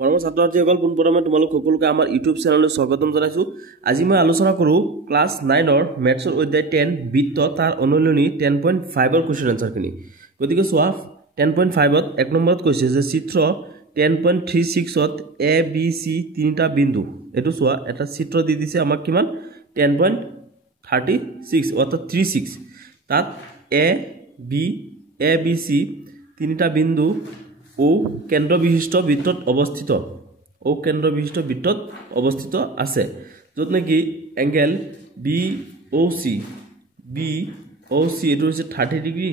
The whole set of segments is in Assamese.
মৰমৰ ছাত্ৰ-ছাত্ৰীসকল পুনৰবাৰ তোমালোক সকলোকে আমাৰ ইউটিউব চেনেললৈ স্বাগতম জনাইছো। আজি মই আলোচনা কৰো ক্লাস 9 ৰ মেথছৰ অধ্যায় 10 বৃত্ত তাৰ অনুলনী 10.5 ৰ কোৱেশ্চন আনসাৰখিনি। গতিকে সোৱা 10.5 ত এক নম্বৰত কৈছে যে চিত্ৰ 10.36 ত এ বি সি তিনিটা বিন্দু। এটো সোৱা এটা চিত্ৰ দি দিছে আমাক কিমান 10.36 অৰ্থাৎ 36 তাত এ বি সি তিনিটা বিন্দু ও কেন্দ্ৰ বিশিষ্ট বৃত্তত অৱস্থিত আছে যত নেকি এংগেল BOC এটো হৈছে 30 ডিগ্ৰী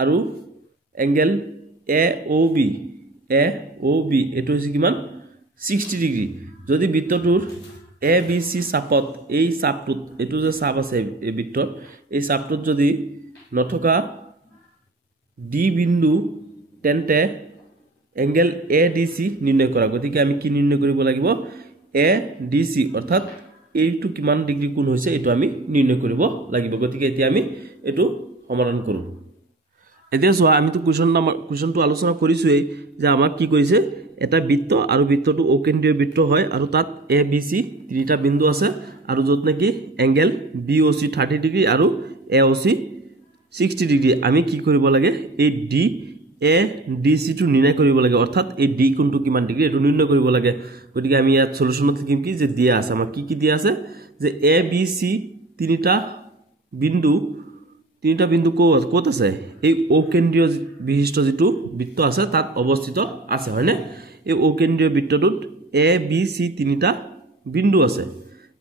আৰু এংগেল AOB এটো হৈছে কিমান 60 ডিগ্ৰী। যদি বৃত্তটোৰ ABC চাপত এই চাপটোত এটো যে চাপ আছে এই বৃত্তৰ এই চাপটোত যদি নথকা D বিন্দু তেন্তে এংগেল ADC নিৰ্ণয় কৰা। গতিকে আমি কি নিৰ্ণয় কৰিব লাগিব ADC অৰ্থাৎ এইটো কিমান ডিগ্ৰী কোণ হৈছে এটো আমি নিৰ্ণয় কৰিব লাগিব। গতিকে এতিয়া আমি এটো সমাধান কৰো। এতিয়া সোৱা আমি তো কোৱেশ্চনটো আলোচনা কৰিছোই যে আমাক কি কৰিছে এটা বৃত্ত আৰু বৃত্তটো অকেন্দ্ৰীয় বৃত্ত হয় আৰু তাত ABC তিনিটা বিন্দু আছে আৰু যত নেকি এংগেল BOC 30 ডিগ্ৰী আৰু AOC 60 ডিগ্ৰী। আমি কি কৰিব লাগে এই ADC টো নিৰ্ণয় কৰিব লাগে অৰ্থাৎ এই D কোণটো কিমান ডিগ্ৰী এটো নিৰ্ণয় কৰিব লাগে। গতিকে আমি ইয়াত সলিউশনত লিখিম কি যে দিয়া আছে আমাক কি দিয়া আছে যে ABC তিনিটা বিন্দু ক'ত আছে এই অকেন্দ্ৰীয় বিশিষ্ট যেটো বৃত্ত আছে তাত অৱস্থিত আছে হয়নে। এই অকেন্দ্ৰীয় বৃত্তটোত ABC তিনিটা বিন্দু আছে।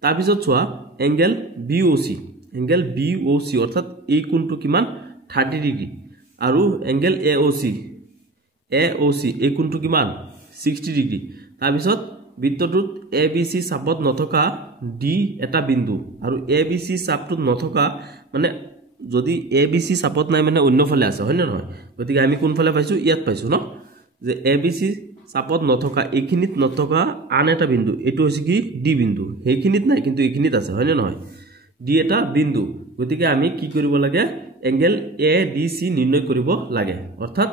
তাৰ পিছত সোৱা এংগেল BOC অৰ্থাৎ এই কোণটো কিমান 30 ডিগ্ৰী আৰু এংগেল AOC এই কোণটো কিমান 60 ডিগ্ৰী। তাৰ পিছত বৃত্তটোত ABC চাপত নথকা D এটা বিন্দু আৰু ABC চাপটোত নথকা মানে যদি ABC চাপত নাই মানে অন্যফালে আছে হয় না নহয়। গতিকে আমি কোনফালে পাইছো ইয়াত পাইছো ন যে ABC চাপত নথকা এইখিনিত নথকা আন এটা বিন্দু এটো হৈছে কি D বিন্দু সেইখিনিত নাই কিন্তু এইখিনিত আছে হয় না নহয় D এটা বিন্দু। গতিকে আমি কি কৰিব লাগে এংগেল ADC নিৰ্ণয় কৰিব লাগে অৰ্থাৎ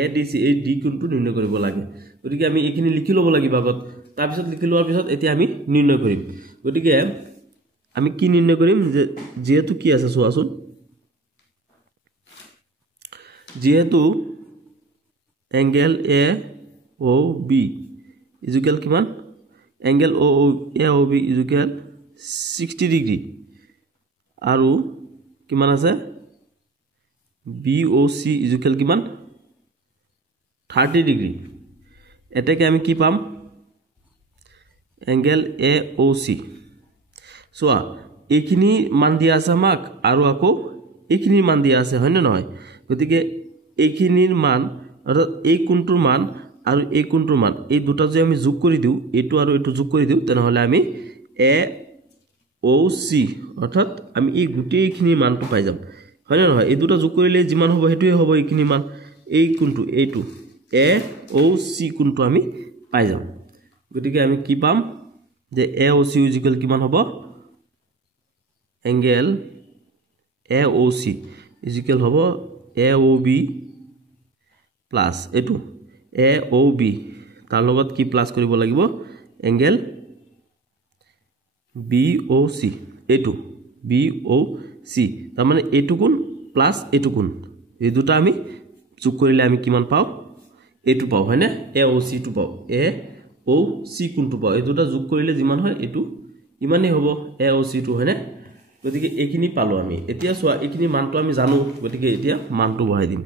ADC এই D কোণটো নিৰ্ণয় কৰিব লাগে। গতিকে আমি এইখিনি লিখি লব লাগিব আগত তাৰ পিছত লিখি লোৱাৰ পিছত এতিয়া আমি নিৰ্ণয় কৰিম। গতিকে আমি কি নিৰ্ণয় কৰিম যে যেহেতু কি আছে সোৱাচোন যেহেতু এংগেল AOB ইকুয়াল কিমান এংগেল AOB ইকুয়াল 60 ডিগ্ৰী আৰু কিমান আছে BOC ইকুয়াল কিমান 30 ডিগ্ৰী। এটাকে আমি কি পাম এংগেল AOC সোৱা এইখিনি মান দিয়া আছে আমাক আৰু আকৌ এইখিনি মান দিয়া আছে হয় না নহয়। গতিকে এইখিনিৰ মান অৰ্থাৎ এই কোণটোৰ মান আৰু এই কোণটোৰ মান এই দুটা যে আমি যোগ কৰি দিও এটো আৰু এটো যোগ কৰি দিও তেনেহলে আমি AOC অৰ্থাৎ আমি এই গুটেইখিনি মানটো পাই যাম হয় না নহয়। এই দুটা যোগ কৰিলে যিমান হ'ব হেতুই হ'ব এইখিনি মান এই কোণটো এইটো AOC কোণটো আমি পাই যাম। গতিকে আমি কি পাম যে AOC ইকুয়াল কিমান হ'ব এংগেল AOC ইকুয়াল হ'ব AOB প্লাস এটো AOB তাৰ লগত কি প্লাস কৰিব লাগিব এংগেল BOC এটো BOC তাৰ মানে এটো কোণ প্লাস এটো কোণ এই দুটা আমি যোগ কৰিলে আমি কিমান পাও এটো পাও হয়নে AOC টো পাও AOC কোণটো পাও এই দুটা যোগ কৰিলে যিমান হয় এটো ইমানই হ'ব AOC টো হয়নে। গতিকে এইখিনি পালো আমি এতিয়া সোৱা এইখিনি মানটো আমি জানো গতিকে এতিয়া মানটো বহাই দিম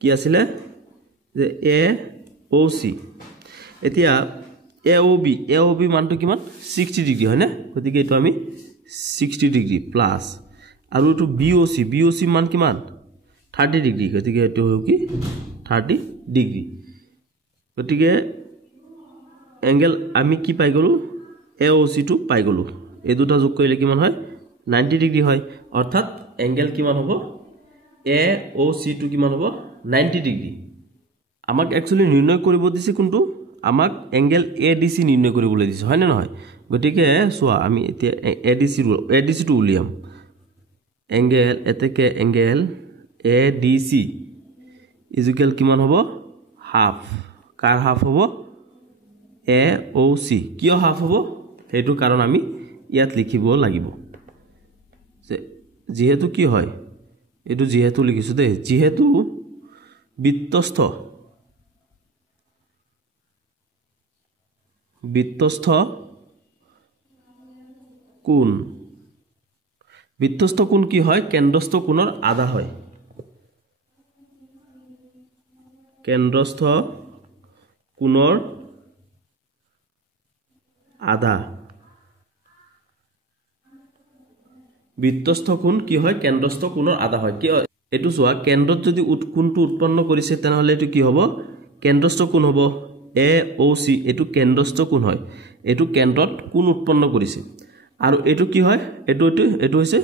কি আছিল যে AOC এতিয়া AOB মানটো কিমান 60 ডিগ্ৰী হয়নে। গতিকে এটো আমি 60 ডিগ্ৰী প্লাস আৰু এটো BOC মান কিমান 30 ডিগ্ৰী। গতিকে এটো হ'ব কি 30 ডিগ্ৰী। গতিকে এংগেল আমি কি পাই গলো AOC টো পাই গলো এই দুটা যোগ কৰিলে কিমান হয় 90 ডিগ্ৰী হয় অৰ্থাৎ এংগেল কিমান হ'ব AOC টো কিমান হ'ব 90 ডিগ্ৰী। আমাক একচুয়ালি নিৰ্ণয় কৰিব দিছে কোনটো আমাক এংগেল ADC নিৰ্ণয় কৰিবলৈ দিছে হয় না নহয়। গতিকে সোৱা আমি এতিয়া ADC টো উলিয়াম এংগেল এতেকে এংগেল ADC ইকুয়াল কিমান হ'ব হাফ কাৰ হাফ হ'ব AOC কিয় হাফ হ'ব সেইটো কাৰণ আমি ইয়াত লিখিব লাগিব যে যেহেতু কি হয় এটো যেহেতু লিখিছো দে যেহেতু বৃত্তস্থ কোণ কি হয় কেন্দ্রস্থ কোণৰ আধা হয় কেন্দ্ৰস্থ কোণৰ আধা বৃত্তস্থ কোণ কি হয় কেন্দ্ৰস্থ কোণৰ আধা হয় কি এটো সোয়া কেন্দ্ৰত যদি কোণটো উৎপন্ন কৰিছে তেনহলে এটো কি হ'ব কেন্দ্ৰস্থ কোণ হ'ব AOC এটো কেন্দ্ৰস্থ কোণ হয় এটো কেন্দ্ৰত কোণ উৎপন্ন কৰিছে আৰু এটো কি হয় এটো হৈছে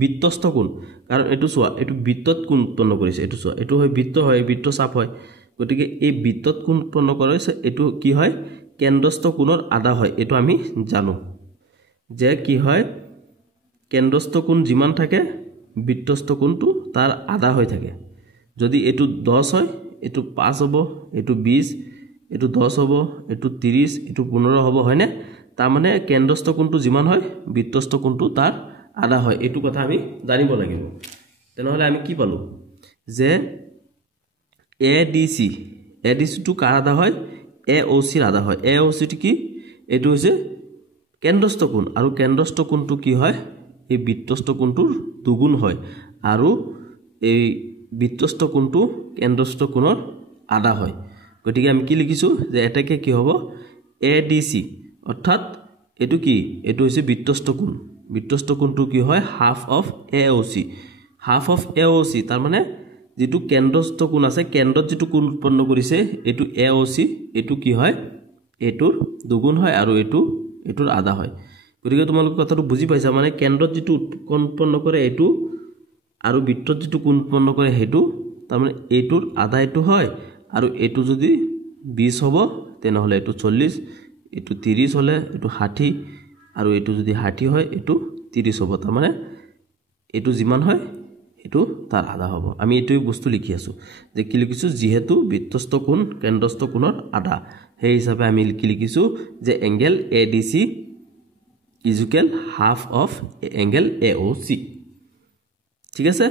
বৃত্তস্থ কোণ কাৰণ এটো সোয়া এটো বৃত্তত কোণ উৎপন্ন কৰিছে এটো সোয়া এটো হয় বৃত্ত চাপ হয় গতিকে এই বৃত্তত কোণ উৎপন্ন কৰিছে এটো কি হয় কেন্দ্ৰস্থ কোণৰ আধা হয় এটো আমি জানো যে কি হয় কেন্দ্ৰস্থ কোণ যিমান থাকে বৃত্তস্থ কোণটো তাৰ আধা হৈ থাকে যদি এটো 10 হয় এটো 5 হ'ব এটো 20 এটো 10 হ'ব এটো 30 এটো 15 হ'ব হয়নে তাৰ মানে কেন্দ্ৰস্থ কোণটো যিমান হয় বৃত্তস্থ কোণটো তাৰ আধা হয় এটো কথা আমি জানিব লাগিব তেনহলে আমি কি পালো যে ADC টো কাৰ আধা হয় AOC ৰ আধা হয় AOC টো কি এটো হৈছে কেন্দ্ৰস্থ কোণ আৰু কেন্দ্ৰস্থ কোণটো কি হয় এই বৃত্তস্থ কোণটোৰ দুগুণ হয় আৰু এই বৃত্তস্থ কোণটো কেন্দ্ৰস্থ কোণৰ আধা হয় গতিকে আমি কি লিখিছো যে এটাকে কি হ'ব ADC অৰ্থাৎ এটো কি এটো হৈছে বৃত্তস্থ কোণটো কি হয় হাফ অফ AOC তাৰ মানে যেটো কেন্দ্ৰস্থ কোণ আছে কেন্দ্ৰত যেটো কোণ উৎপন্ন কৰিছে এটো AOC এটো কি হয় এটোৰ দুগুণ হয় আৰু এটোৰ আধা হয় গতিকে তোমালোক কথাটো বুজি পাইছা মানে কেন্দ্ৰত যেটো কোণ উৎপন্ন কৰে এটো আৰু বৃত্তত যেটো কোণ উৎপন্ন কৰে হেতু তাৰ মানে এটোৰ আধা এটো হয় আৰু এটো যদি 20 হ'ব তেনহলে এটো 40 এটো 30 হলে এটো 60 আৰু এটো যদি 60 হয় এটো 30 হ'ব তাৰ মানে এটো যিমান হয় এটো তাৰ আধা হ'ব আমি এটোই বস্তু লিখি আছো যে কি লিখিছো যেহেতু বৃত্তস্থ কোণ কেন্দ্রস্থ কোণৰ আধা সেই হিচাপে আমি কি লিখিছো যে angle ADC is equal half of angle AOC ঠিক আছে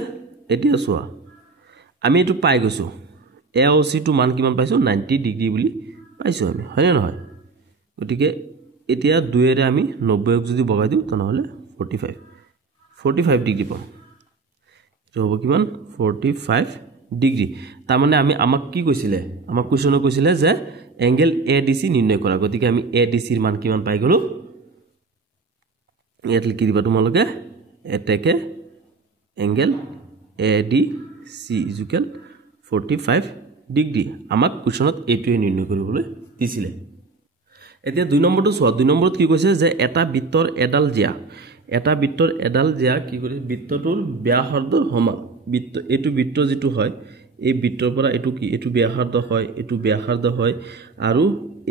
এতিয়া সোয়া আমি এটো পাই গৈছো AOC টো মান কিমান পাইছো 90 ডিগ্ৰী বুলি পাইছো আমি হয়নে নহয় গতিকে এতিয়া 2 এৰে আমি 90 যদি বগাই দিও তনহলে 45 ডিগ্ৰী পাম এটো হ'ব কিমান 45 ডিগ্ৰী তাৰ মানে আমাক কি কৈছিলে আমাক কোৱেশ্চনে কৈছিলে যে এংগেল ADC নিৰ্ণয় কৰা গতিকে আমি ADC ৰ মান কিমান পাই গলো ইয়াত লিখি দিবা তোমালোকে এটাকে angle ADC is equal 45 degree আমাক কোৱেশ্চনত এটোৱে নিৰ্ণয় কৰিবলৈ দিছিলে এতিয়া 2 নম্বৰটো সোৱা 2 নম্বৰত কি কৈছে যে এটা বৃত্তৰ এডাল জিয়া কি কৰি বৃত্তটোৰ ব্যাসাৰ্ধৰ সমান এটো বৃত্ত যেটো হয় এই বৃত্তৰ পৰা এটো কি এটো ব্যাসাৰ্ধ হয় আৰু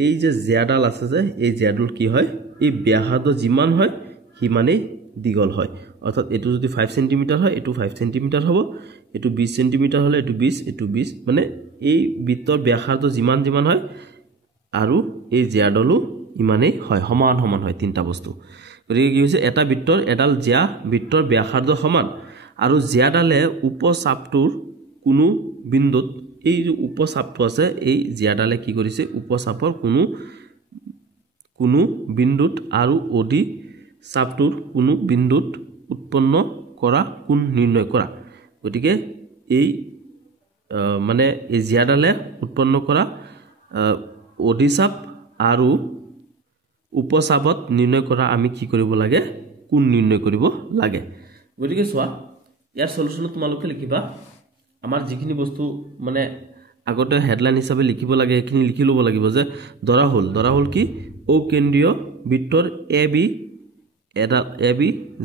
এই যে জিয়াডাল আছে যে এই জিয়াডাল কি হয় এই ব্যাসাৰ্ধ যিমান হয় হিমানে দীঘল হয় অৰ্থাৎ এটো যদি 5 সেমি হয় এটো 5 সেমি হ'ব এটো 20 সেমি হলে এটো 20 মানে এই বৃত্তৰ ব্যাসাৰ্ধ যিমান হয় আৰু এই জিয়াডালও ইমানেই হয় সমান হয় তিনটা বস্তু গতিকে কি হৈছে এটা বৃত্তৰ এডাল জিয়া বৃত্তৰ ব্যাসাৰ্ধ সমান আৰু জিয়াডালে উপচাপটোৰ কোনো বিন্দুত এই যে উপচাপটো আছে এই জিয়াডালে কি কৰিছে উপচাপৰ কোনো বিন্দুত আৰু অডি চাপটোৰ কোনো বিন্দুত উৎপন্ন কৰা কোণ নিৰ্ণয় কৰা গতিকে এই মানে এই জিয়াডালে উৎপন্ন কৰা অডি চাপ আৰু উপচাপত নিৰ্ণয় কৰা আমি কি কৰিব লাগে কোণ নিৰ্ণয় কৰিব লাগে গতিকে সোৱা ইয়াৰ সলিউশন তোমালোকে লিখিবা আমাৰ যিখিনি বস্তু মানে আগতে হেডলাইন হিচাপে লিখিব লাগে এখিনি লিখি লব লাগিব যে ধৰা হল কি ও কেন্দ্ৰীয় বৃত্তৰ AB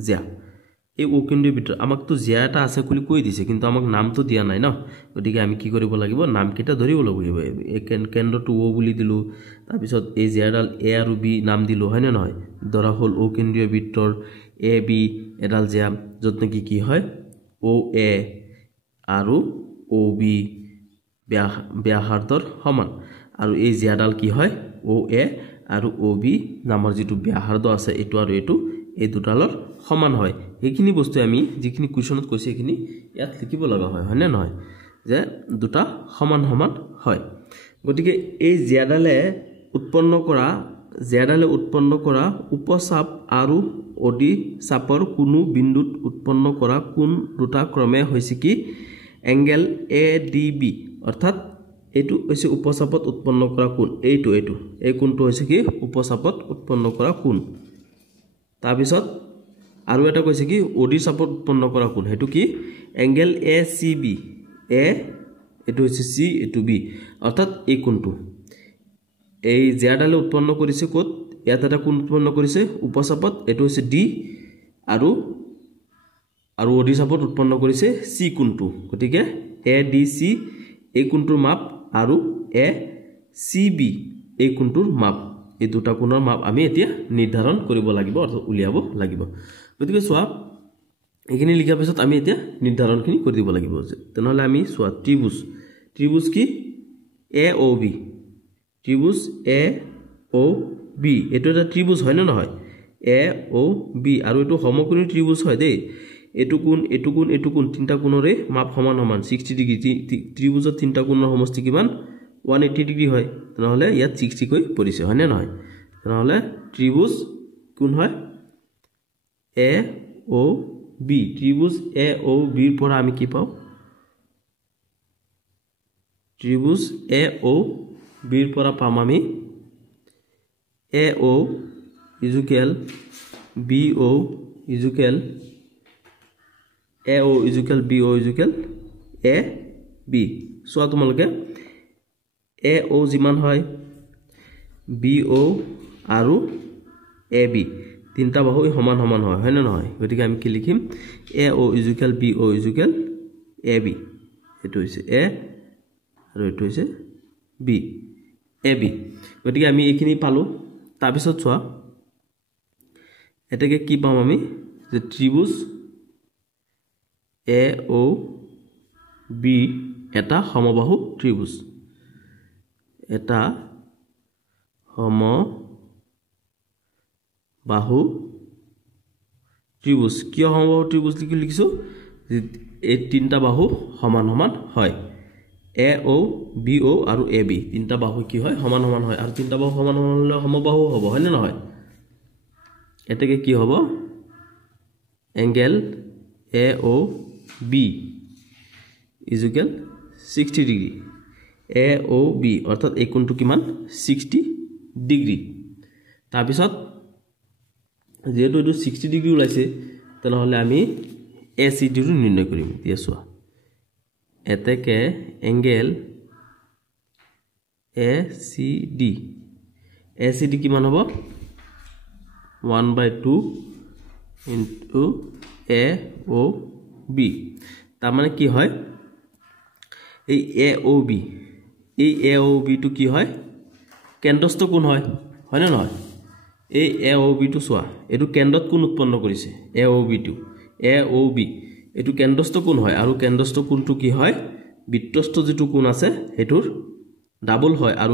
জিয়া এই ও কেন্দ্ৰীয় বৃত্ত আমাক তো জিয়া এটা আছে বুলি কৈ দিছে কিন্তু আমাক নামটো দিয়া নাই ন গতিকে আমি কি কৰিব লাগিব নাম কিটা ধৰিব লাগিব এই কেন্দ্ৰটো ও বুলি দিলো তাৰ পিছত এই জিয়াডাল A আৰু B নাম দিলো হয় না নহয় ধৰা হল ও কেন্দ্ৰীয় বৃত্তৰ AB এডাল জিয়া যত নেকি কি হয় OA আৰু OB ব্যাসাৰ্ধৰ সমান আৰু এই জিয়াডাল কি হয় OA আৰু OB নামৰ যেটো ব্যাসাৰ্ধ আছে এটো আৰু এটো এই দুটালৰ সমান হয় এইখিনি বস্তু আমি যিখিনি কোৱেশ্যনত কৈছে এইখিনি ইয়াত লিখিব লগা হয় হয়নে নহয় যে দুটা সমান সমান হয় গতিকে এই জেডালে উৎপন্ন কৰা উপচাপ আৰু অডি চাপৰ কোনো বিন্দুত উৎপন্ন কৰা কোণ দুটা ক্ৰমে হৈছে কি এংগেল ADB অৰ্থাৎ এটো হৈছে উপচাপত উৎপন্ন কৰা কোণ এইটো এই কোণটো হৈছে কি উপচাপত উৎপন্ন কৰা কোণ তাৰ পিছত আৰু এটা কৈছে কি অডি চাপত উৎপন্ন কৰা কোণ হেতু কি এংগেল ACB এটো হৈছে C এটো B অৰ্থাৎ এই কোণটো এই জেডালে উৎপন্ন কৰিছে কোত ইয়াত এটা কোণ উৎপন্ন কৰিছে উপচাপত এটো হৈছে D আৰু অডি চাপত উৎপন্ন কৰিছে C কোণটো গতিকে ADC এই কোণটোৰ মাপ আৰু ACB এই কোণটোৰ মাপ এই দুটা কোণৰ মাপ আমি এতিয়া নিৰ্ধাৰণ কৰিব লাগিব অৰ্থাৎ উলিয়াব লাগিব গতিকে চোৱা এইখিনি লিখাৰ পিছত আমি এতিয়া নিৰ্ধাৰণখিনি কৰি দিব লাগিব তেনেহলে আমি চোৱা ত্ৰিভুজ কি AOB ত্ৰিভুজ AOB এটো এটা ত্ৰিভুজ হয় না নহয় AOB আৰু এটো সমকোণী ত্ৰিভুজ হয় দেই এটো কোণ তিনটা কোণৰে মাপ সমান 60 ডিগ্ৰী ত্ৰিভুজৰ তিনটা কোণৰ সমষ্টি কিমান 180 ডিগ্ৰী হয় তেনেহলে ইয়াত 60 কৈ পৰিছে হয় না নহয় তেনেহলে ত্ৰিভুজ কোণ হয় AOB ত্ৰিভুজ AOB ৰ পৰা আমি কি পাও ত্ৰিভুজ AOB ৰ পৰা পাম আমি AO equal BO equal AO equal BO equal AB সোয়া তোমালকে AO যিমান হয় BO আৰু AB তিনটা বাহু সমান সমান হয় না নহয় গতিকে আমি কি লিখিম AO equal BO equal AB এটো হৈছে A আৰু এটো হৈছে B AB গতিকে আমি এইখিনি পালো তাৰ পিছত চোৱা এটাকে কি পাম আমি যে ত্ৰিভুজ AOB এটা সমবাহু ত্ৰিভুজ এটা সমবাহু ত্ৰিভুজ কিয় সমবাহু ত্ৰিভুজ লিখিছো এই তিনটা বাহু সমান সমান হয় AO BO আৰু AB তিনটা বাহু কি হয় সমান সমান হয় আৰু তিনটা বাহু সমান সমান হলে সমবাহু হ'ব হয় না নহয় এটাকে কি হ'ব angle AOB equal 60 degree AOB অৰ্থাৎ এই কোণটো কিমান 60 ডিগ্ৰী তাৰ পিছত যেহেতু এটো 60 ডিগ্ৰী ওলাইছে তেনেহলে আমি ACD টো নিৰ্ণয় কৰিম এতিয়া চোৱা এটাকে এংগেল ACD কিমান হ'ব 1/2 into AOB তাৰ মানে কি হয় এই AOB টো কি হয় কেন্দ্ৰস্থ কোণ হয় না নহয় এই AOB টো চোৱা এটো কেন্দ্ৰত কোণ উৎপন্ন কৰিছে AOB এটো কেন্দ্ৰস্থ কোণ হয় আৰু কেন্দ্ৰস্থ কোণটো কি হয় বৃত্তস্থ যেটো কোণ আছে হেতুৰ ডাবল হয় আৰু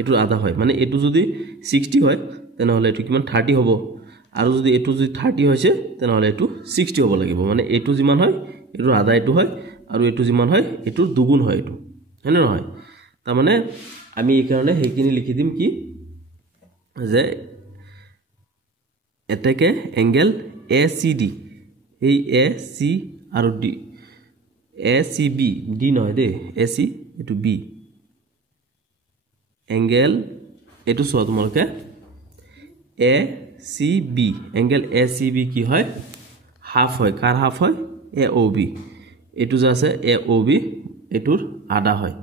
এটো আধা হয় মানে এটো যদি 60 হয় তেনেহলে এটো কিমান 30 হ'ব আৰু যদি এটো যদি 30 হৈছে তেনেহলে এটো 60 হ'ব লাগিব মানে এটো যিমান হয় এটো আধা এটো হয় আৰু এটো যিমান হয় এটো দুগুণ হয় এটো হয় না নহয় তাৰ মানে আমি এই কাৰণে হেকিনি লিখি দিম কি যে এটাকে এংগেল ACD এই AC আৰু D ACB D নহয় দে AC এটো B এংগেল এটো সোয়া তোমালকে ACB এংগেল ACB কি হয় হাফ হয় কার হাফ হয় AOB এটো যে আছে AOB এটোর আধা হয়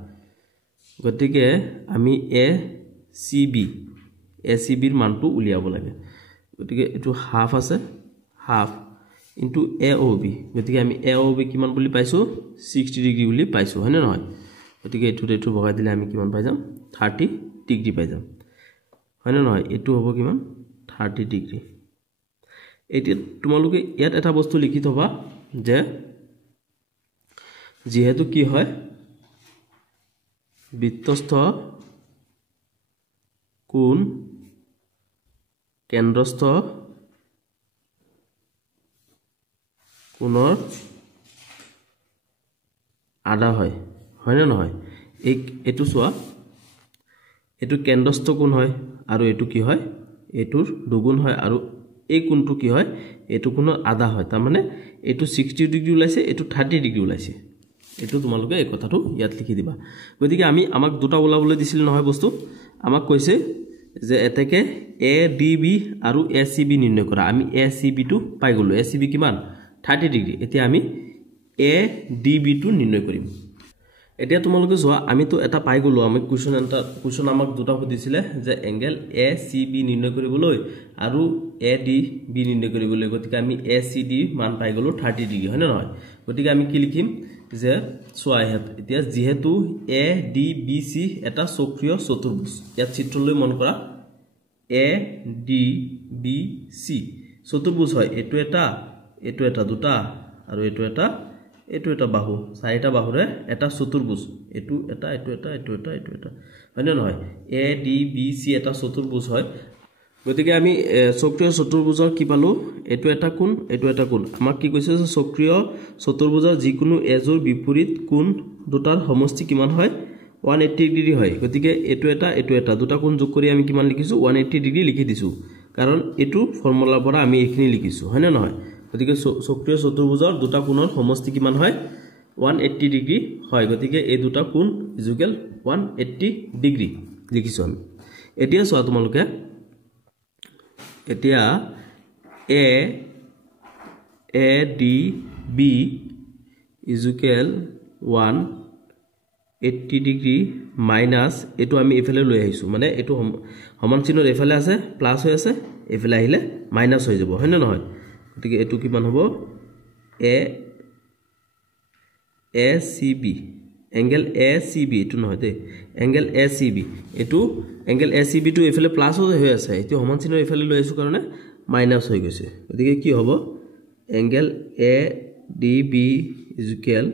গতিকে আমি ACB ৰ মানটো উলিয়াব লাগে গতিকে এটো হাফ আছে হাফ ইনটু AOB গতিকে আমি AOB কিমান বুলি পাইছো 60 ডিগ্ৰী বুলি পাইছো হয় না নহয় গতিকে এটো বগাই দিলে আমি কিমান পাই যাম 30 ডিগ্ৰী পাই যাম হয় না নহয় এটো হ'ব কিমান 30 ডিগ্ৰী এতিয়া তোমালোকে ইয়াত এটা বস্তু লিখি থবা যে যেহেতু কি হয় বৃত্তস্থ কোণ কেন্দ্ৰস্থ কোণৰ আধা হয় হয়নে নহয় এইটো চোৱা এইটো কেন্দ্ৰস্থ কোণ হয় আৰু এইটো কি হয় এইটোৰ দুগুণ হয় আৰু এই কোণটো কি হয় এইটো কোণৰ আধা হয় তাৰ মানে এইটো 60 ডিগ্ৰী ওলাইছে এইটো 30 ডিগ্ৰী ওলাইছে এইটো তোমালোকে এই কথাটো ইয়াত লিখি দিবা গতিকে আমাক দুটা ওলাবলৈ দিছিল নহয় বস্তু আমাক কৈছে যে এতেকে ADB আৰু ACB নিৰ্ণয় কৰা আমি ACB টো পাই গলো ACB কিমান 30 ডিগ্ৰী এতিয়া আমি ADB টো নিৰ্ণয় কৰিম এতিয়া তোমালোকে যোৱা আমি তো এটা পাই গলো আমি কোৱেশ্চন আমাক দুটা সুধিছিলে যে এংগেল ACB নিৰ্ণয় কৰিবলৈ আৰু ADB নিৰ্ণয় কৰিবলৈ গতিকে আমি ACD মান পাই গলো 30 ডিগ্ৰী হয় না নহয় গতিকে আমি কি লিখিম যে চোৱা এতিয়া যেহেতু ADBC এটা চক্ৰীয় চতুৰ্ভুজ ইয়াত চিত্ৰলৈ মন কৰা ADBC চতুৰ্ভুজ হয় এটো এটা দুটা আৰু এটো এটা বাহু চাৰিটা বাহুৰে এটা চতুৰ্ভুজ এটো এটা হয় না নহয় ADBC এটা চতুৰ্ভুজ হয় গতিকে আমি চক্ৰীয় চতুৰ্ভুজৰ কি পালো এটো এটা কোণ আমাক কি কৈছে যে চক্ৰীয় চতুৰ্ভুজৰ যিকোনো এজোৰ বিপৰীত কোণ দুটাৰ সমষ্টি কিমান হয় 180 ডিগ্ৰী হয় গতিকে এটো এটা দুটা কোণ যোগ কৰি আমি কিমান লিখিছো 180 ডিগ্ৰী লিখি দিছো কাৰণ এটো ফৰ্মুলাৰ পৰা আমি এইখিনি লিখিছো হয় না নহয় গতিকে চক্ৰীয় চতুৰ্ভুজৰ দুটা কোণৰ সমষ্টি কিমান হয় 180 ডিগ্ৰী হয় গতিকে এই দুটা কোণ ইকুৱেল 180 ডিগ্ৰী লিখিছো আমি এতিয়া চোৱা তোমালোকে এতিয়া ADB ইকুৱেল 180 ডিগ্ৰী মাইনাস এটো আমি এফালে লৈ আহিছো মানে এটো সমান চিহ্নৰ এফালে আছে প্লাস হৈ আছে এফালে আহিলে মাইনাস হৈ যাব হয় না নহয় গতিকে এটো কিমান হ'ব ACB এংগেল ACB এটো নহয় দে এংগেল ACB এটো এংগেল ACB টো এফালে প্লাস হৈ আছে এটো সমান চিহ্নৰ এফালে লৈ আহিছো কাৰণে মাইনাস হৈ গৈছে গতিকে কি হ'ব angle ADB equal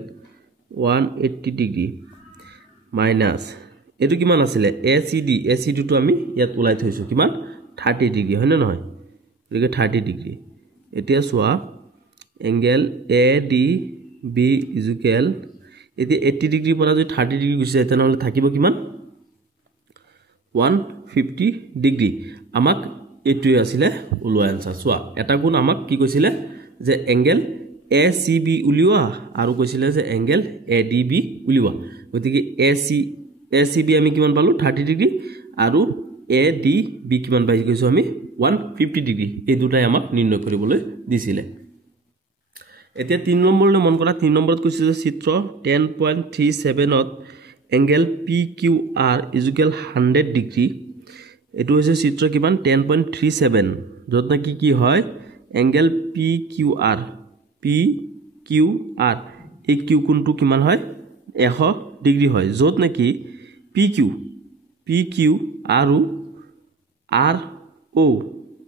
180 degree minus এটো কিমান আছিল ACD টো আমি ইয়াত উলাই থৈছো কিমান 30 ডিগ্ৰী হয় না নহয় গতিকে 30 ডিগ্ৰী এতিয়া চোৱা এংগেল ADB ইকুৱেল এতিয়া 80 ডিগ্ৰী পৰা যদি 30 ডিগ্ৰী গুছি যায় তেনহলে থাকিব কিমান 150 ডিগ্ৰী আমাক এটোই আছিলে উলোৱা আনসাৰ চোৱা এটা কোণ আমাক কি কৈছিলে যে এংগেল ACB উলিওৱা আৰু কৈছিলে যে এংগেল ADB উলিওৱা গতিকে ACB আমি কিমান পালো 30 ডিগ্ৰী আৰু ADB কিমান পাই গৈছো আমি 150 ডিগ্ৰী এই দুটাই আমাক নিৰ্ণয় কৰিবলৈ দিছিলে এতিয়া 3 নম্বৰলৈ মন কৰা 3 নম্বৰত কৈছে যে চিত্ৰ 10.37 ত এংগেল PQR ইকুৱেল 100 ডিগ্ৰী এটো হৈছে চিত্ৰ কিমান 10.37 যত না কি হয় এংগেল PQR এই কিউ কোণটো কিমান হয় 100 ডিগ্ৰী হয় যত নাকি PQ আৰু RO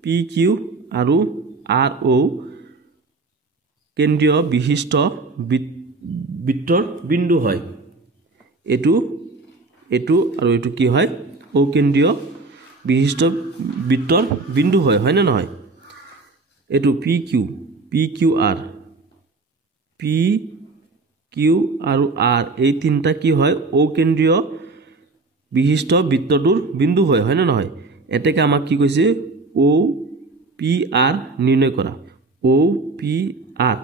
PQ আৰু RO কেন্দ্ৰীয় বিশিষ্ট বৃত্তৰ বিন্দু হয় এটো আৰু এটো কি হয় ও কেন্দ্ৰীয় বিশিষ্ট বৃত্তৰ বিন্দু হয় না নহয় এটো PQR আৰু R এই তিনটা কি হয় ও কেন্দ্ৰীয় বিশিষ্ট বৃত্তটোৰ বিন্দু হয় না নহয় এতেকে আমাক কি কৈছে OPR নিৰ্ণয় কৰা OPR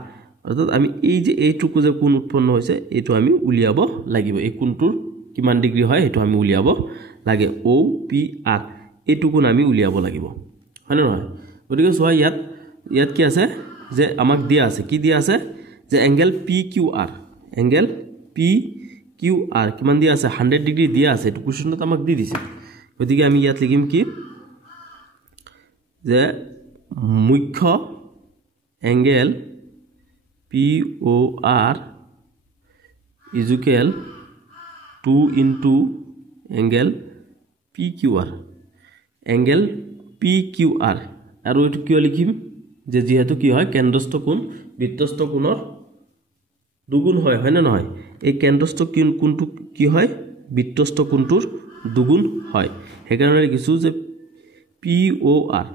অৰ্থাৎ আমি এই যে এইটুকু যে কোণ উৎপন্ন হৈছে এটো আমি উলিয়াব লাগিব এই কোণটোৰ কিমান ডিগ্ৰী হয় এটো আমি উলিয়াব লাগে OPR এইটুকু কোণ আমি উলিয়াব লাগিব হয় না নহয় গতিকে চোৱা ইয়াত কি আছে যে আমাক দিয়া আছে কি দিয়া আছে যে এংগেল PQR কিমান দিয়া আছে 100 ডিগ্ৰী দিয়া আছে এটো কোৱেশ্চনত আমাক দি দিছে গতিকে আমি ইয়াত লিখিম কি যে মুখ্য angle POR equal 2 into angle PQR আৰু এটো কিয় লিখিম যে যেহেতু কি হয় কেন্দ্ৰস্থ কোণ বৃত্তস্থ কোণৰ দুগুণ হয় না নহয় এই কেন্দ্ৰস্থ কোণটো কি হয় বৃত্তস্থ কোণটোৰ দুগুণ হয় সেইকাৰণে লিখিছো যে POR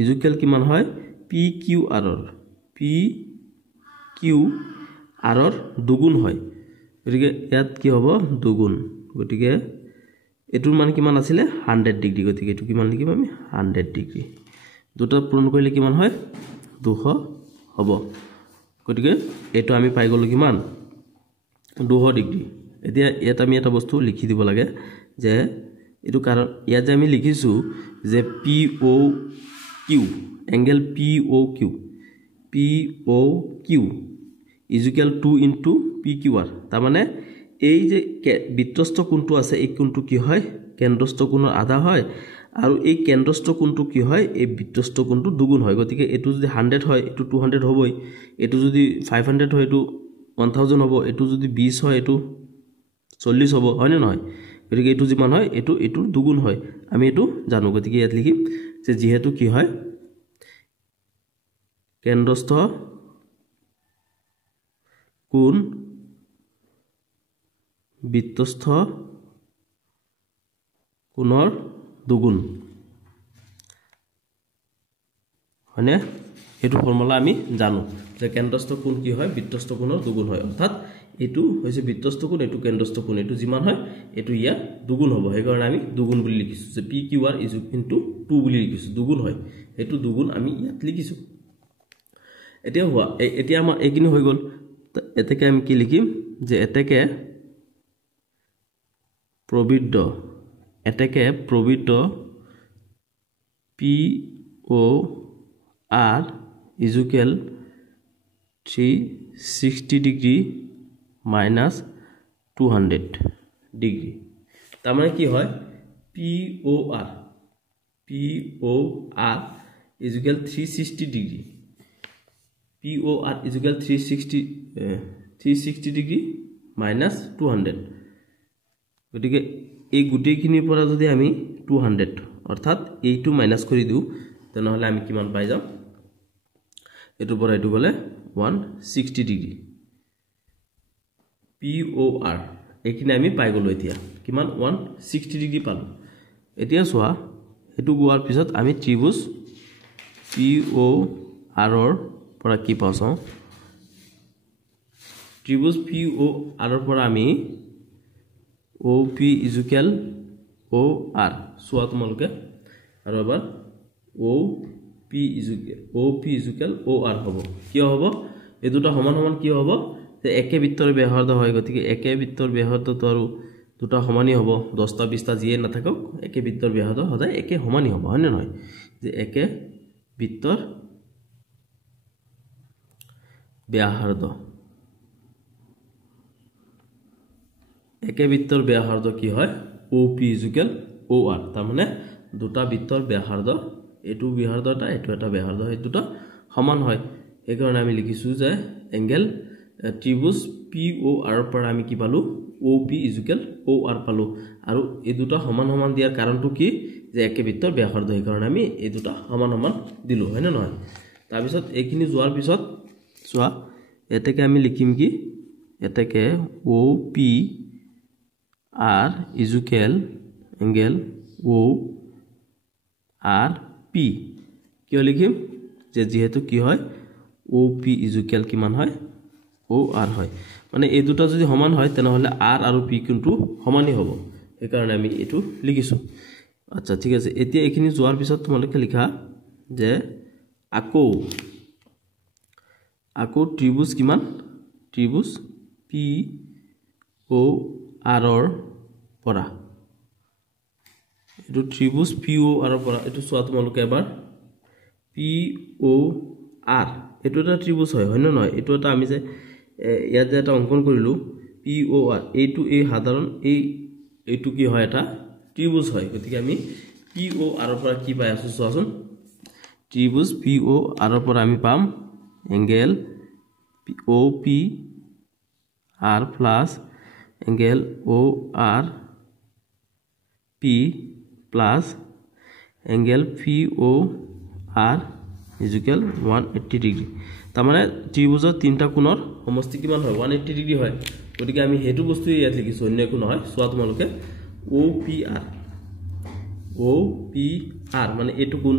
ইজ ইকুৱেল কিমান হয় PQR ৰ দুগুণ হয় গতিকে ইয়াত কি হ'ব দুগুণ গতিকে এটোৰ মান কিমান আছিল 100 ডিগ্ৰী গতিকে এটো কিমান লিখিম আমি 100 ডিগ্ৰী দুটা পূৰণ কৰিলে কিমান হয় 200 হ'ব গতিকে এটো আমি পাই গলো কিমান 200 ডিগ্ৰী এতিয়া ইয়াত আমি এটা বস্তু লিখি দিব লাগে যে এটো কাৰণ ইয়াত যে আমি লিখিছো যে POQ angle POQ is equal to 2 into PQR তাৰ মানে এই যে বৃত্তস্থ কোণটো আছে এই কোণটো কি হয় কেন্দ্ৰস্থ কোণৰ আধা হয় আৰু এই কেন্দ্ৰস্থ কোণটো কি হয় এই বৃত্তস্থ কোণটো দুগুণ হয় গতিকে এটো যদি 100 হয় এটো 200 হ'বই এটো যদি 500 হয় এটো 1000 হ'ব এটো যদি 20 হয় এটো 40 হ'ব হয় না নহয় গতিকে এটো যিমান হয় এটো দুগুণ হয় আমি এটো জানো গতিকে ইয়াত লিখিম যে যেহেতু কি হয় কেন্দ্ৰস্থ কোণ বৃত্তস্থ কোণৰ দুগুণ হয়নে এটো ফৰ্মুলা আমি জানো যে কেন্দ্ৰস্থ কোণ কি হয় বৃত্তস্থ কোণৰ দুগুণ হয় অৰ্থাৎ এটো হৈছে বৃত্তস্থ কোণ এটো কেন্দ্ৰস্থ কোণ এটো যিমান হয় এটো ইয়া দুগুণ হ'ব সেই কাৰণে আমি দুগুণ বুলি লিখিছো যে PQR is equal to 2 বুলি লিখিছো দুগুণ হয় এটো দুগুণ আমি ইয়াত লিখিছো এতিয়া আমাৰ এইখিনি হৈ গল এতেকে আমি কি লিখিম যে এতেকে প্ৰবৃদ্ধ POR is equal 360 degree minus 200 degree তাৰ মানে কি হয় POR is equal 360 degree POR is equal 360 degree minus 200 গতিকে এই গুটেইখিনিৰ পৰা যদি আমি 200 অৰ্থাৎ এইটো মাইনাস কৰি দিও তেনেহলে আমি কিমান পাই যাম এটো পৰা এটো গলে 160 ডিগ্ৰী POR এইখিনি আমি পাই গলো এতিয়া কিমান 160 ডিগ্ৰী পালো এতিয়া চোৱা এটো গোৱাৰ পিছত আমি ত্ৰিভুজ POR ৰ পৰা কি পাওঁ ত্ৰিভুজ POR ৰ পৰা আমি OP is equal OR সোয়া তোমালকে আৰু এবাৰ OP is equal OR হ'ব কিয় হ'ব এই দুটা সমান সমান কিয় হ'ব যে একে বৃত্তৰ ব্যাসাৰ্ধ হয় গতিকে একে বৃত্তৰ ব্যাসাৰ্ধটো আৰু দুটা সমানই হ'ব 10টা 20টা যিয়ে নাথাকক একে বৃত্তৰ ব্যাসাৰ্ধ সদায় একে সমানই হ'ব হয় নে নহয় যে একে বৃত্তৰ ব্যাসাৰ্ধ একে বৃত্তৰ ব্যাসাৰ্ধ কি হয় OP is equal OR তাৰ মানে দুটা বৃত্তৰ ব্যাসাৰ্ধ এটো ব্যাসাৰ্ধটা এটো এটা ব্যাসাৰ্ধ হয় দুটা সমান হয় এই কাৰণে আমি লিখিছো যে এংগেল ত্ৰিভুজ POR ৰ পৰা আমি কি পালো OP is equal OR পালো আৰু এই দুটা সমান সমান দিয়াৰ কাৰণটো কি যে একে বৃত্তৰ ব্যাসাৰ্ধ এই কাৰণে আমি এই দুটা সমান সমান দিলো হয় না নহয় তাৰ পিছত এইখিনি যোৱাৰ পিছত চোৱা এতেকে আমি লিখিম কি এতেকে OP R is equal angle ORP কিয় লিখিম যে যেহেতু কি হয় OP is equal কিমান হয় OR হয় মানে এই দুটা যদি সমান হয় তেনেহলে R আৰু P কিন্তু সমানই হ'ব এই কাৰণে আমি এটো লিখিছো আচ্ছা ঠিক আছে এতিয়া এইখিনি যোৱাৰ পিছত তোমালোকে লিখা যে আকৌ ত্ৰিভুজ কিমান ত্ৰিভুজ POR ৰ পৰা এটো ত্ৰিভুজ POR ৰ পৰা এটো সোয়া তোমালোকে এবাৰ POR এটো এটা ত্ৰিভুজ হয় হয় না নহয় এটো এটা আমি যে ইয়াত যে এটা অঙ্কন কৰিলো POR এইটো এই সাধাৰণ এইটো কি হয় এটা ত্ৰিভুজ হয় গতিকে আমি POR ৰ পৰা কি পাই আছো চোৱাচোন ত্ৰিভুজ POR ৰ পৰা আমি পাম angle OP R plus angle ORP plus angle POR is equal 180 degree তাৰ মানে ত্ৰিভুজৰ তিনটা কোণৰ সমষ্টি কিমান হয় 180 ডিগ্ৰী হয় গতিকে আমি হেতু বস্তু ইয়াত লিখিছো অন্য একো নহয় সোয়া তোমালোকে OPR OPR মানে এটু কোণ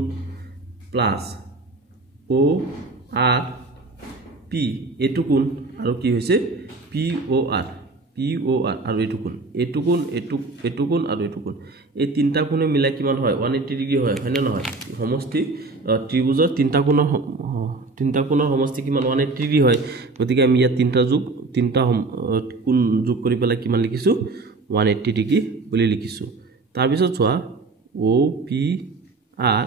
প্লাস ORP এটু কোণ আৰু কি হৈছে POR আৰু এটু কোণ আৰু এটু কোণ এই তিনটা কোণে মিলাই কিমান হয় 180 ডিগ্ৰী হয় হয় না নহয় সমষ্টি ত্ৰিভুজৰ তিনটা কোণৰ সমষ্টি কিমান 180 ডিগ্ৰী হয় গতিকে আমি ইয়াত তিনটা কোণ যোগ কৰি পেলাই কিমান লিখিছো 180 ডিগ্ৰী বুলি লিখিছো তাৰ পিছত চোৱা OPR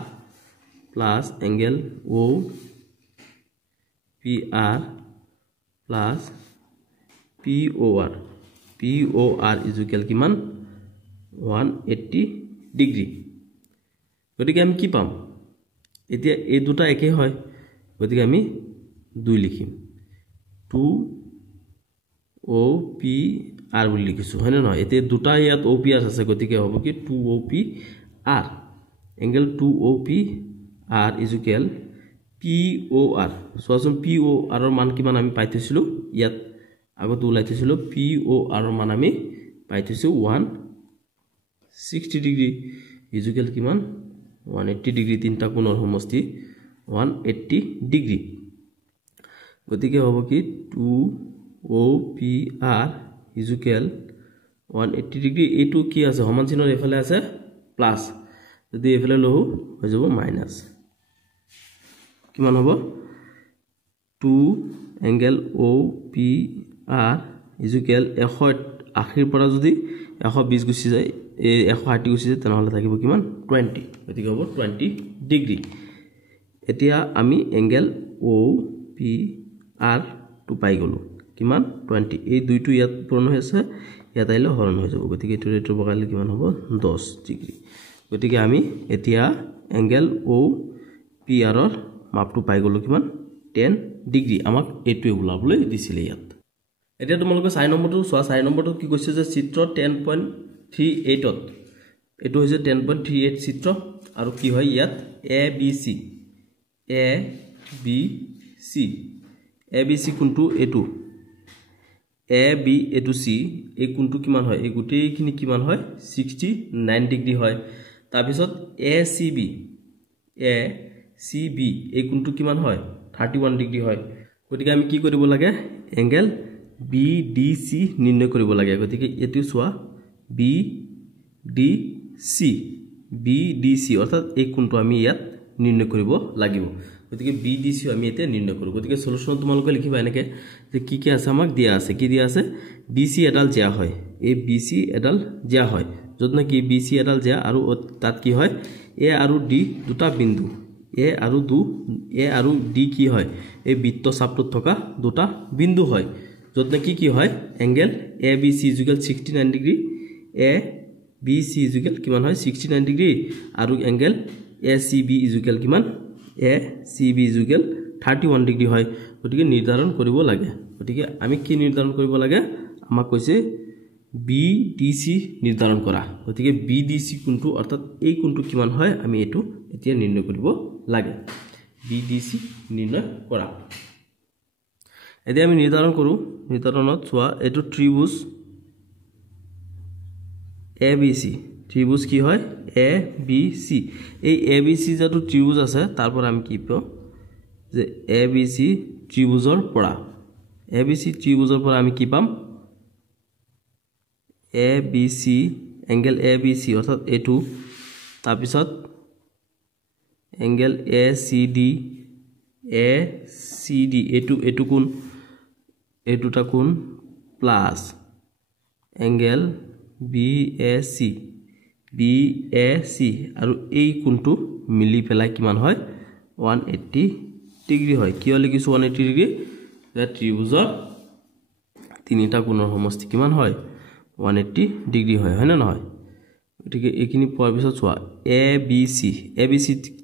plus angle OPR plus POR is equal কিমান 180 ডিগ্ৰী গতিকে আমি কি পাম এতিয়া এই দুটা একে হয় গতিকে আমি 2 লিখিম 2OPR বুলি লিখিছো হয় না নহয় এতিয়া দুটা ইয়াত OPR আছে গতিকে হ'ব কি 2OPR angle 2OPR is equal POR সোয়াচোন POR ৰ মান কিমান আমি পাইছিলো ইয়াত আগত উলাইছিলো POR ৰ মান আমি পাইছিলো 160 ডিগ্ৰী is equal কিমান 180 ডিগ্ৰী তিনটা কোণৰ সমষ্টি 180 ডিগ্ৰী গতিকে হ'ব কি 2OPR is equal 180 ডিগ্ৰী এটো কি আছে সমান চিহ্নৰ এফালে আছে প্লাস যদি এফালে লও হৈ যাব মাইনাস কিমান হ'ব 2 angle OPR is equal 180 পৰা যদি 120 গুছি যায় 180 গুছি যায় তেনেহলে থাকিব কিমান 20 গতিকে হ'ব 20 ডিগ্ৰী এতিয়া আমি angle OPR টু পাই গলো কিমান 20 এই দুইটো ইয়াত পূৰণ হৈছে ইয়াত আইলে হৰণ হৈ যাব গতিকে এটো বগালে কিমান হ'ব 10 ডিগ্ৰী গতিকে আমি এতিয়া angle OPR ৰ মাপটো পাই গলো কিমান 10 ডিগ্ৰী আমাক এটো উলাবলৈ দিছিলে ইয়াত এতিয়া তোমালোকে 4 নম্বৰটো সোয়া 4 নম্বৰটো কি কৈছে যে চিত্ৰ 10.38 ত এটো হৈছে 10.38 চিত্ৰ আৰু কি হয় ইয়াত ABC কোনটো এটো AB এটো C এই কোনটো কিমান হয় এই গুটেইখিনি কিমান হয় 69 ডিগ্ৰী হয় তাৰ পিছত ACB এই কোনটো কিমান হয় 31 ডিগ্ৰী হয় গতিকে আমি কি কৰিব লাগে এংগেল BDC নিৰ্ণয় কৰিব লাগে গতিকে এটো সোয়া BDC অৰ্থাৎ এই কোনটো আমি ইয়াত নিৰ্ণয় কৰিব লাগিব গতিকে BDC আমি এতে নিৰ্ণয় কৰো গতিকে সলিউশন তোমালোকে লিখিবা এনেকে যে কি আছে আমাক দিয়া আছে কি দিয়া আছে BC এডাল জিয়া হয় এই BC এডাল জিয়া হয় যতনা কি BC এডাল জিয়া আৰু তাত কি হয় A আৰু D দুটা বিন্দু A আৰু D কি হয় এই বৃত্ত চাপটোত থকা দুটা বিন্দু হয় যতনা কি হয় angle ABC is equal 69 degree ABC is equal কিমান হয় 69 ডিগ্ৰী আৰু এংগেল ACB is equal কিমান ACB is equal 31 ডিগ্ৰী হয় গতিকে নিৰ্ধাৰণ কৰিব লাগে গতিকে আমি কি নিৰ্ধাৰণ কৰিব লাগে আমাক কৈছে BDC নিৰ্ধাৰণ কৰা গতিকে BDC কোনটো অৰ্থাৎ এই কোনটো কিমান হয় আমি এটো এতিয়া নিৰ্ণয় কৰিব লাগে BDC নিৰ্ণয় কৰা এতিয়া আমি নিৰ্ধাৰণ কৰো নিৰ্ধাৰণত সোয়া এটো ত্ৰিভুজ ABC ত্ৰিভুজ কি হয় ABC এই ABC যেটো ত্ৰিভুজ আছে তাৰপৰ আমি কি পাও যে ABC ত্ৰিভুজৰ পৰা আমি কি পাম ABC এংগেল ABC অৰ্থাৎ এটু তাৰ পিছত এংগেল ACD এটু কোণ এটুটা কোণ প্লাস এংগেল BAC আৰু এই কোণটো মিলি পেলাই কিমান হয় 180 ডিগ্ৰী হয় কিয় লিখিছো 180 ডিগ্ৰী যে ত্ৰিভুজৰ তিনিটা কোণৰ সমষ্টি কিমান হয় 180 ডিগ্ৰী হয় হয় না নহয় গতিকে এইখিনি পোৱাৰ পিছত চোৱা ABC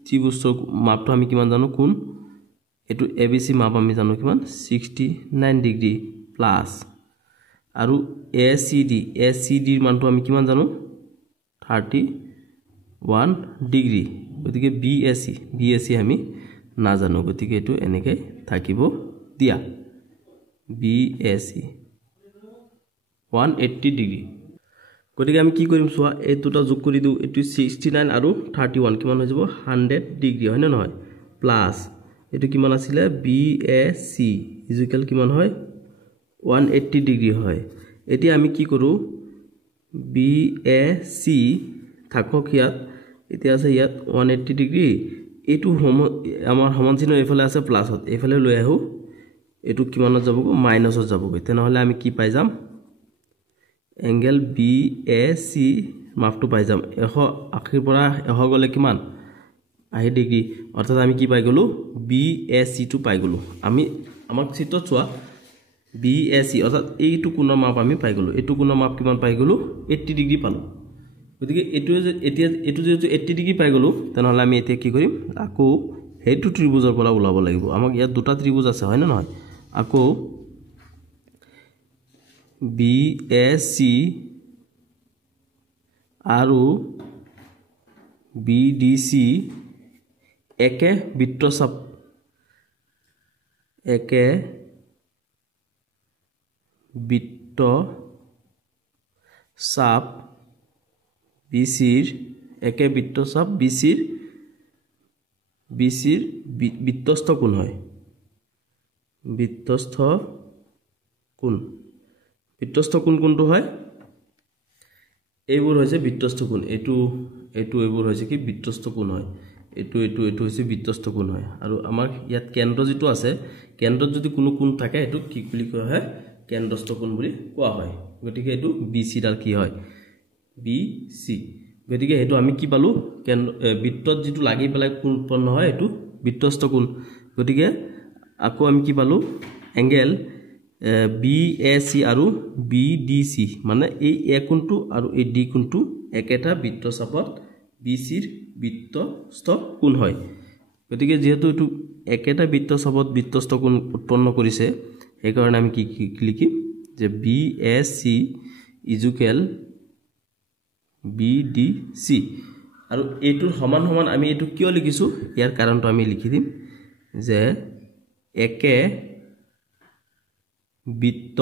ত্ৰিভুজৰ মাপটো আমি কিমান জানো কোণ এটো ABC মাপ আমি জানো কিমান 69 ডিগ্ৰী প্লাস আৰু ACD ৰ মানটো আমি কিমান জানো 31 ডিগ্ৰী গতিকে BAC আমি না জানো গতিকে এটো এনেকৈ থাকিব দিয়া BAC 180 ডিগ্ৰী গতিকে আমি কি কৰিম চোৱা এই দুটা যোগ কৰি দিও এটো 69 আৰু 31 কিমান হৈ যাব 100 ডিগ্ৰী হয় না নহয় প্লাস এটো কিমান আছিল BAC ইকুয়াল কিমান হয় 180 ডিগ্ৰী হয় এতিয়া আমি কি কৰো BAC থাকক ইয়াত এতিয়া আছে ইয়াত 180 ডিগ্ৰী এটো আমাৰ সমান চিহ্ন এফালে আছে প্লাসত এফালে লৈ আহো এটো কিমানত যাব মাইনাসত যাব তেনেহলে আমি কি পাই যাম এংগেল BAC মাপটো পাই যাম 100 আখিৰ পৰা 100 গলে কিমান 80 ডিগ্ৰী অৰ্থাৎ আমি কি পাই গলো BAC টো পাই গলো আমি আমাক চিত্ৰত চোৱা BAC অৰ্থাৎ এইটো কোণৰ মাপ আমি পাই গলো এইটো কোণৰ মাপ কিমান পাই গলো 80 ডিগ্ৰী পালো গতিকে এটো যেটো 80 ডিগ্ৰী পাই গলো তেনেহলে আমি এতিয়া কি কৰিম আকৌ হেতু ত্ৰিভুজৰ পৰা ওলাব লাগিব আমাক ইয়াত দুটা ত্ৰিভুজ আছে হয় না নহয় আকৌ BAC আৰু BDC একে বৃত্তচাপ BCৰ একে বৃত্তচাপ BCৰ বৃত্তস্থ কোণ হয় বৃত্তস্থ কোণ কোনটো হয় এইবোৰ হৈছে বৃত্তস্থ কোণ এটো এইবোৰ হৈছে কি বৃত্তস্থ কোণ হয় এটো হৈছে বৃত্তস্থ কোণ হয় আৰু আমাৰ ইয়াত কেন্দ্ৰ যেটো আছে কেন্দ্ৰত যদি কোনো কোণ থাকে এটো কি বুলি কোৱা হয় কেন্দ্ৰস্থ কোণ বুলি কোৱা হয় গতিকে এটো BC ডাল কি হয় BC গতিকে এটো আমি কি পালো বৃত্তত যেটো লাগি পেলাই কোণ উৎপন্ন হয় এটো বৃত্তস্থ কোণ গতিকে আকৌ আমি কি পালো এংগেল BAC আৰু BDC মানে এই A কোণটো আৰু এই D কোণটো একেটা বৃত্তচাপত BCৰ বৃত্তস্থ কোণ হয় গতিকে যেহেতু এটো একেটা বৃত্তচাপত বৃত্তস্থ কোণ উৎপন্ন কৰিছে এই কাৰণে আমি কি লিখিম যে BAC ইকুয়াল BDC আৰু এইটোৰ সমান সমান আমি এটো কিয় লিখিছো ইয়াৰ কাৰণটো আমি লিখি দিম যে একে বৃত্ত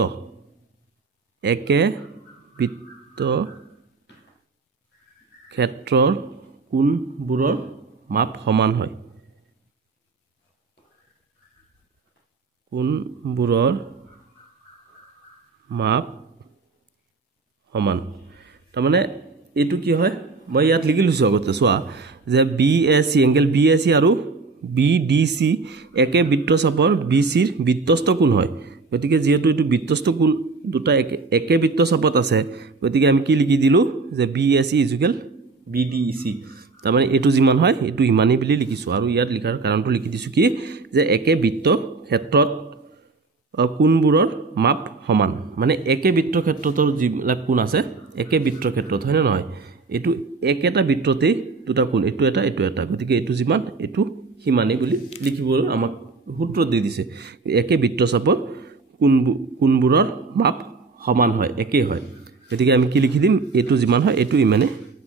ক্ষেত্ৰৰ কোণবোৰৰ মাপ সমান হয় কোণবোৰৰ মাপ সমান তাৰমানে এটো কি হয় মই ইয়াত লিখি লৈছো আগতে চোৱা যে BAC এংগেল BAC আৰু BDC একে বৃত্তচাপৰ BCৰ বৃত্তস্থ কোণ হয় গতিকে যেহেতু এটো বৃত্তস্থ কোণ দুটা একে বৃত্তচাপত আছে গতিকে আমি কি লিখি দিলো যে BAC ইকুয়াল BDC তাৰমানে এটো যিমান হয় এটো ইমানেই বুলি লিখিছো আৰু ইয়াত লিখাৰ কাৰণটো লিখি দিছো কি যে একে বৃত্ত ক্ষেত্ৰত কোণবোৰৰ মাপ সমান মানে একে বৃত্ত ক্ষেত্ৰতৰ যিলা কোণ আছে একে বৃত্ত ক্ষেত্ৰত হয় না নহয় এটো একেটা বৃত্ততেই দুটা কোণ এটো এটা গতিকে এটো যিমান এটো হিমানে বুলি লিখিবলৈ আমাক সূত্ৰ দি দিছে একে বৃত্তচাপৰ কোণবোৰৰ মাপ সমান হয় একে হয় গতিকে আমি কি লিখি দিম এটো যিমান হয় এটো ইমানে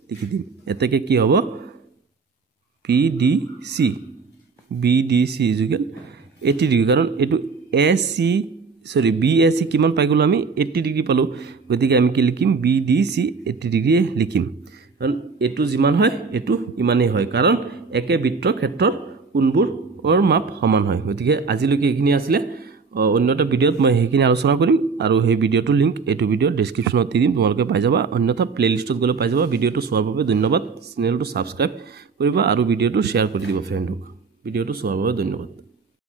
লিখি দিম এতেকে কি হ'ব BDC ইকুয়াল 80 ডিগ্ৰী কাৰণ এটো BAC কিমান পাই গলো আমি 80 ডিগ্ৰী পালো গতিকে আমি কি লিখিম BDC 80 ডিগ্ৰী লিখিম কাৰণ এটো যিমান হয় এটো ইমানেই হয় কাৰণ একে বৃত্ত ক্ষেত্ৰৰ কোণবোৰৰ মাপ সমান হয় গতিকে আজিলৈকে এইখিনি আছিল অন্যটা ভিডিওত মই হেখিনি আলোচনা কৰিম আৰু সেই ভিডিওটো লিংক এটো ভিডিও ডেসক্ৰিপচনত দি দিম তোমালোকে পাই যাবা অন্যথা প্লেলিষ্টত গলে পাই যাবা ভিডিওটো চোৱাৰ বাবে ধন্যবাদ চেনেলটো সাবস্ক্ৰাইব কৰিবা আৰু ভিডিওটো শেয়াৰ কৰি দিবা ফ্ৰেণ্ডক ভিডিওটো চোৱাৰ বাবে ধন্যবাদ